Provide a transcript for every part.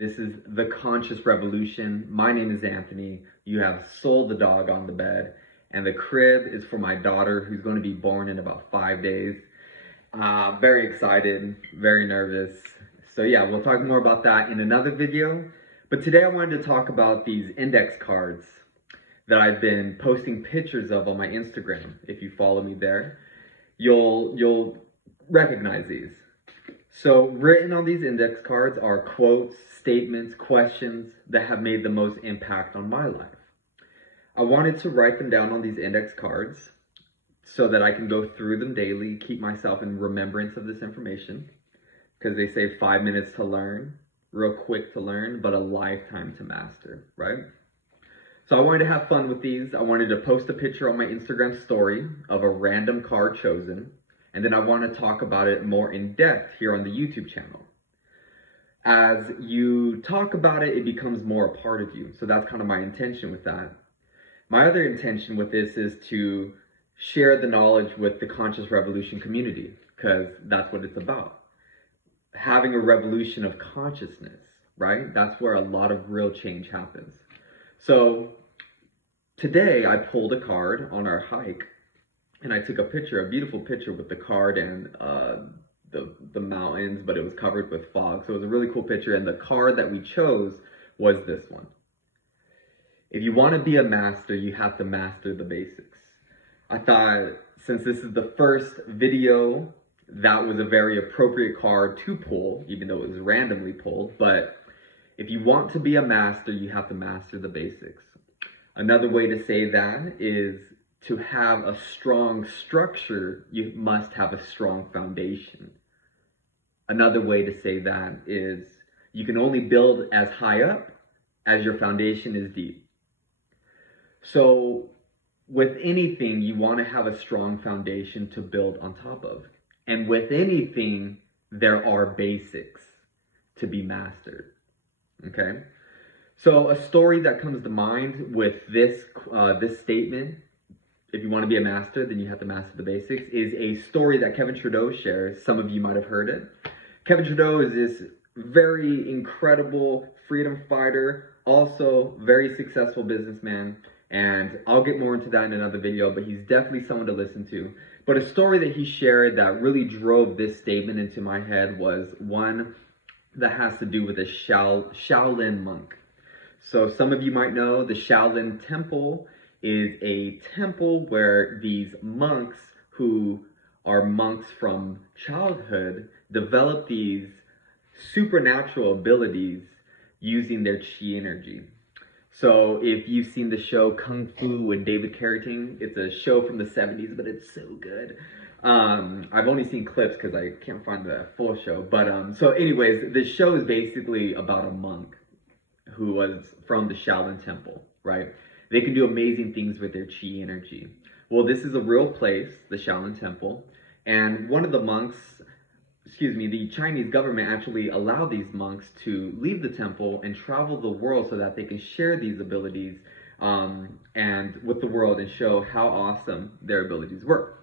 This is The Conscious Revolution. My name is Anthony. You have Soul the dog on the bed, and the crib is for my daughter who's going to be born in about 5 days. Very excited, very nervous. So yeah, we'll talk more about that in another video. But today I wanted to talk about these index cards that I've been posting pictures of on my Instagram. If you follow me there, you'll recognize these. So written on these index cards are quotes, statements, questions that have made the most impact on my life. I wanted to write them down on these index cards so that I can go through them daily, keep myself in remembrance of this information, because they say 5 minutes to learn, real quick to learn, but a lifetime to master, right? So I wanted to have fun with these. I wanted to post a picture on my Instagram story of a random card chosen, and then I want to talk about it more in depth here on the YouTube channel. As you talk about it, it becomes more a part of you. So that's kind of my intention with that. My other intention with this is to share the knowledge with the Conscious Revolution community, because that's what it's about. Having a revolution of consciousness, right? That's where a lot of real change happens. So today I pulled a card on our hike, and I took a beautiful picture with the card and the mountains, but it was covered with fog. So it was a really cool picture, and the card that we chose was this one. If you want to be a master, you have to master the basics. I thought, since this is the first video, that was a very appropriate card to pull, even though it was randomly pulled. But if you want to be a master, you have to master the basics. Another way to say that is, to have a strong structure, you must have a strong foundation. Another way to say that is, you can only build as high up as your foundation is deep. So with anything, you want to have a strong foundation to build on top of. And with anything, there are basics to be mastered, okay? So a story that comes to mind with this statement, if you want to be a master, then you have to master the basics, is a story that Kevin Trudeau shares. Some of you might have heard it. Kevin Trudeau is this very incredible freedom fighter, also very successful businessman, and I'll get more into that in another video, but he's definitely someone to listen to. But a story that he shared that really drove this statement into my head was one that has to do with a Shaolin monk. So some of you might know the Shaolin Temple is a temple where these monks, who are monks from childhood, develop these supernatural abilities using their chi energy. So if you've seen the show Kung Fu with David Carradine, it's a show from the 70s, but it's so good. I've only seen clips because I can't find the full show. But so anyways, the show is basically about a monk who was from the Shaolin Temple, right? They can do amazing things with their chi energy. Well, this is a real place, the Shaolin Temple, and one of the monks, the Chinese government actually allowed these monks to leave the temple and travel the world so that they can share these abilities and with the world and show how awesome their abilities were.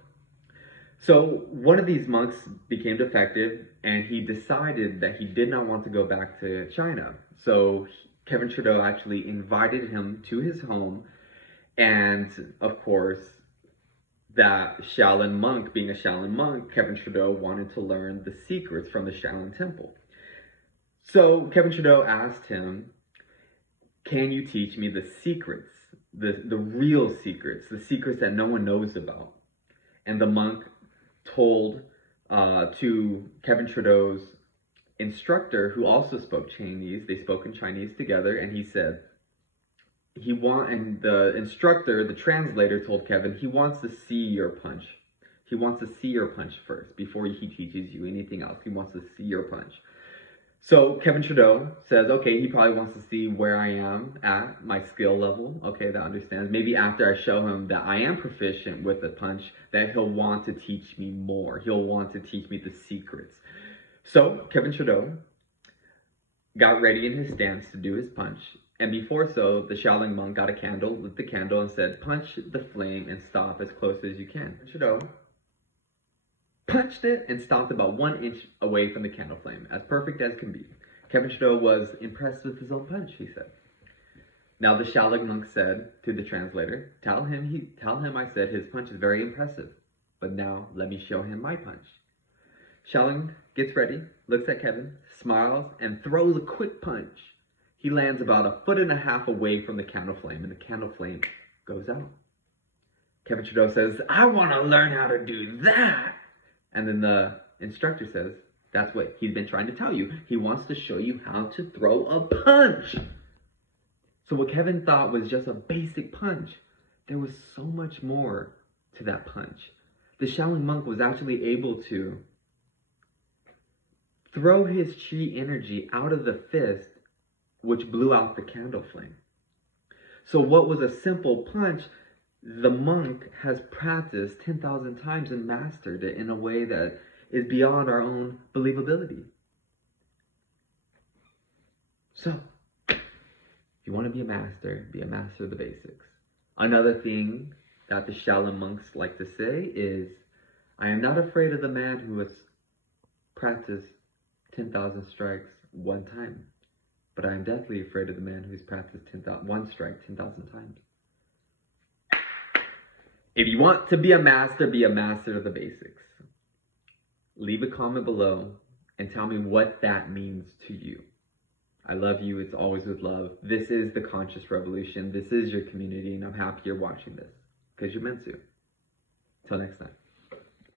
So one of these monks became defective, and he decided that he did not want to go back to China. So Kevin Trudeau actually invited him to his home, and of course, that Shaolin monk, being a Shaolin monk, Kevin Trudeau wanted to learn the secrets from the Shaolin Temple. So Kevin Trudeau asked him, can you teach me the secrets, the real secrets, the secrets that no one knows about? And the monk told to Kevin Trudeau's instructor, who also spoke Chinese, they spoke in Chinese together, and he said, and the instructor, the translator, told Kevin, he wants to see your punch. He wants to see your punch first before he teaches you anything else. He wants to see your punch. So Kevin Trudeau says, okay, he probably wants to see where I am at my skill level. Okay, that understands. Maybe after I show him that I am proficient with the punch, that he'll want to teach me more. He'll want to teach me the secrets. So Kevin Trudeau got ready in his stance to do his punch. And before so, the Shaolin monk got a candle, lit the candle, and said, punch the flame and stop as close as you can. Trudeau punched it and stopped about 1 inch away from the candle flame, as perfect as can be. Kevin Trudeau was impressed with his own punch, he said. Now the Shaolin monk said to the translator, tell him I said his punch is very impressive, but now let me show him my punch. Shaolin gets ready, looks at Kevin, smiles, and throws a quick punch. He lands about 1.5 feet away from the candle flame, and the candle flame goes out. Kevin Trudeau says, I want to learn how to do that. And then the instructor says, that's what he's been trying to tell you. He wants to show you how to throw a punch. So what Kevin thought was just a basic punch, there was so much more to that punch. The Shaolin monk was actually able to throw his chi energy out of the fist, which blew out the candle flame. So what was a simple punch, the monk has practiced 10,000 times and mastered it in a way that is beyond our own believability. So, if you want to be a master of the basics. Another thing that the Shaolin monks like to say is, I am not afraid of the man who has practiced 10,000 strikes one time, but I am deathly afraid of the man who's practiced one strike 10,000 times. If you want to be a master of the basics. Leave a comment below and tell me what that means to you. I love you. It's always with love. This is the Conscious Revolution. This is your community, and I'm happy you're watching this because you're meant to. Until next time.